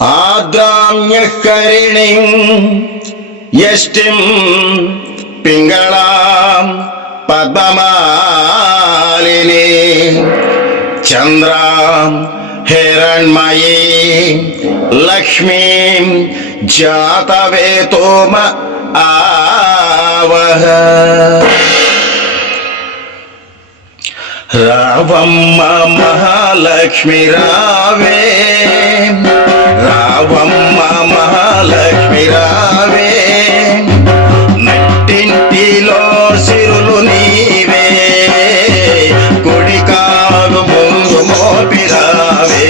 ఆద్రామ్యకరిణీం యష్టిం పింగళాం పద్మమాలిని చంద్రాం హిరణ్మయీ లక్ష్మీం జాతవేతోమ ఆవహ. రావమ్మ మహాలక్ష్మి రావే, రావమ్మ మహాలక్ష్మి రావే, నట్టింటిలో సిరులు నీవే, కుడికాలు ముందు మోపిరావే,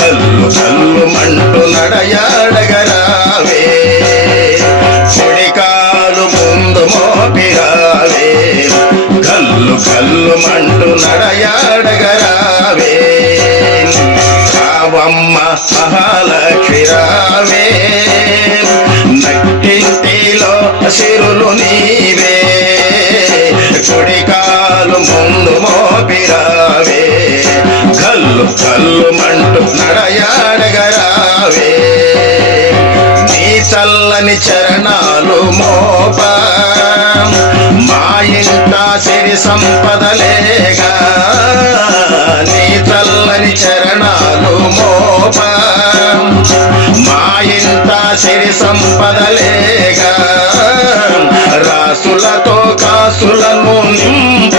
కల్లు కల్లు మంటు నడయాడగరావే, కుడికాలు ముందు మోపిరావే, కల్లు కల్లు మంటు నడయాడగరావే. రావమ్మ మహాలక్ష్మి రావే, నట్టింటిలో సిరులు నీవే, కుడికాలు ముందు మోపిరావే, కల్లు కల్లు మంటు నడయాడగరావే. నీ చల్లని చరణాలు మోపా మా ఇంట సిరి సంపదలేగా, నీ చల్లని చరణాలు మోపా మా ఇంట సిరి సంపదలేగా, రాసులతో కాసులను నింప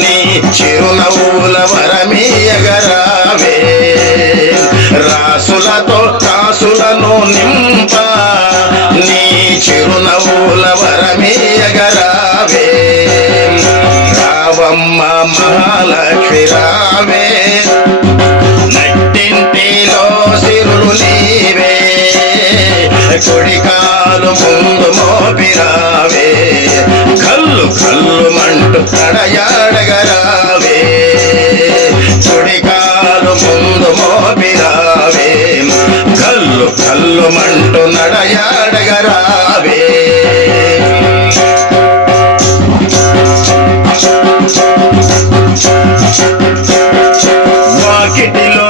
నీ చిరునవ్వుల వరమీయగరావే, రాసులతో కాసులను నింప నీ చిరునవ్వుల వరమీయగరావే. రావమ్మ మహాలక్ష్మి రావే, నట్టింటిలో సిరులు నీవే, కుడికాలు ముందు మోపిరావే, కల్లు కల్లు మంటు నడయాడగరావే, కుడికాలు ముందు మోపిరావే, కల్లు కల్లు మంటు నడయాడగరావే. వాకిటిలో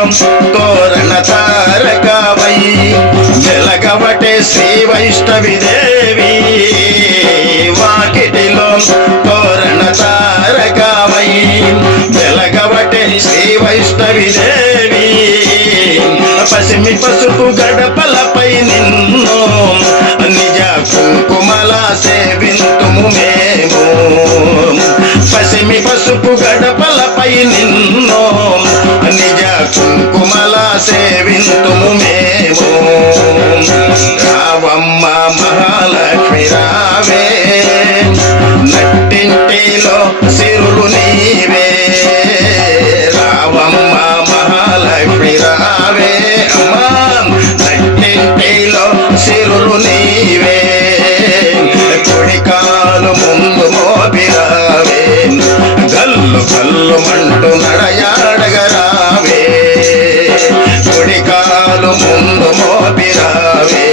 తోరణ తారకవై వెలగబటే శ్రీ వైష్ణవి దేవి, వాకిటిలో తోరణ తారకవై వెలగబటే శ్రీ వైష్ణవి దేవి, పసిమి పసుపు గడపలపై నిన్ను నిజ కుంకుమల సేవింతుము మేము, పసిమి పసుపు గడపలపై నిన్ను నిజ కుంకుమల సేవింతుము మేము. రావమ్మ మహాలక్ష్మి రావే, నట్టింటిలో సిరులు నీవే, రావమ్మ మహాలక్ష్మి రావే, అమ్మా నట్టింటిలో సిరులు నీవే, కుడికాలు ముందు మోపిరావే, గల్లు గల్లు మంటు నడయాడగరావే, కుడికాలు ముందు మోపిరావే,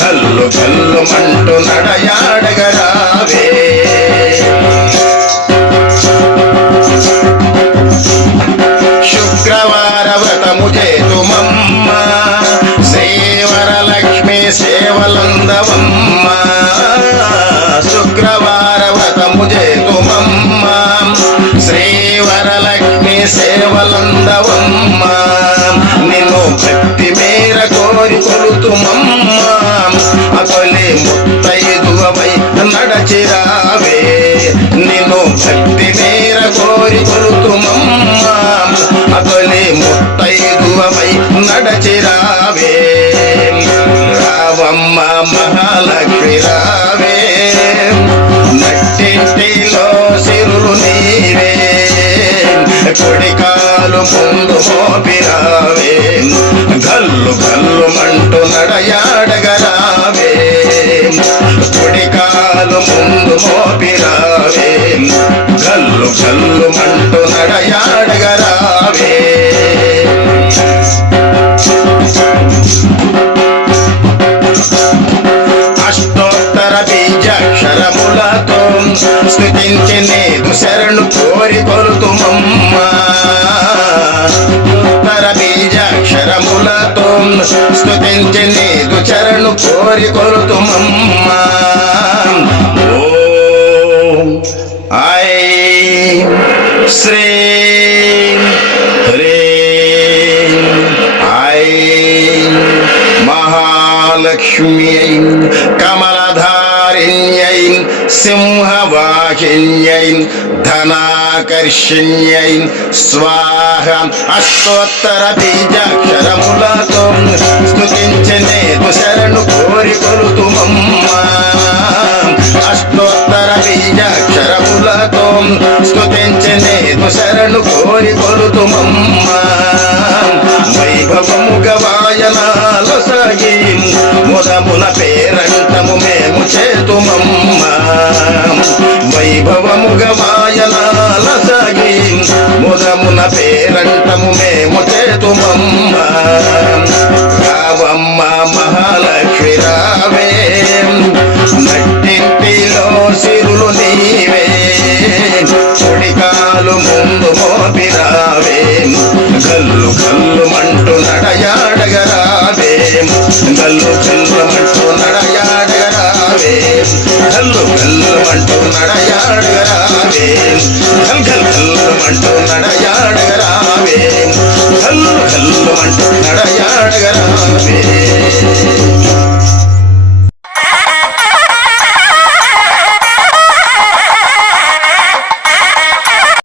గల్లు గల్లు మంటు నడయాడగరావే. శుక్రవార వ్రతము చేతుమమ్మ, శ్రీవరలక్ష్మి సేవలందవమ్మ, శుక్రవార వ్రతము చేతుమమ్మ, శ్రీవరలక్ష్మి సేవలందవమ్మ, నిన్ను భక్తి మేర కోరి కొలుతుమమ్మ, అతలి ముత్తైదువై నడచిరావే, నిన్ను భక్తి మేర కోరి కొలుతుమమ్మ, అతలి ముత్తైదువై నడచిరావే. రావమ్మ మహాలక్ష్మి రావే, నట్టింటిలో సిరులు నీవే, కుడికాలు ముందు మోపిరావే, గల్లు గల్లు మంటు నడయాడగరావే, కుడికాలు ముందు మోపిరావే, గల్లు గల్లు మంటు నడయాడగరావే. అష్టోత్తర బీజాక్షరములతో స్తుతించి నీదు శరణు కోరి కొలుతుమమ్మ, ఉత్తర బీజాక్ష బీజాక్షరములతో స్తుతించి నీదు చరణు కోరి కొలుతుమమ్మ. ఓం ఐం శ్రీం హ్రీం ఐం మహాలక్ష్మ్యై కమలధారిణ్యై సింహవాహిన్యై ధనాకర్షణ్యై స్వాహ. అష్టోత్తర బీజాక్షరములతో స్తుతించి నీదు శరణు కోరి కొలుతుమమ్మ. అష్టోత్తర బీజాక్షరములతో స్తుతించి నీదు శరణు కోరి కొలుతుమమ్మ. వైభవముగ వాయనాల సాగి ముదమున పేరంటము మేము చేతుమమ్మ. వైభవముగ వాయనాల సాగి ముదమున పేరంటము మేము చేతుమమ్మ. రావమ్మ మహాలక్ష్మి రావే, నట్టింటిలో సిరులు నీవే, కుడికాలు ముందు మోపి రావే, గల్లు గల్లు మంటూ నడయాడగరావే, గల్లు గల్లు మంటూ నడయాడగరావే, గల్లు గల్లు మంటూ నడయాడగరావే, గల్ గల్ గల్లు మంటూ నడయాడగరావే, గల్లు గల్లు మంటూ నడయాడగరావే.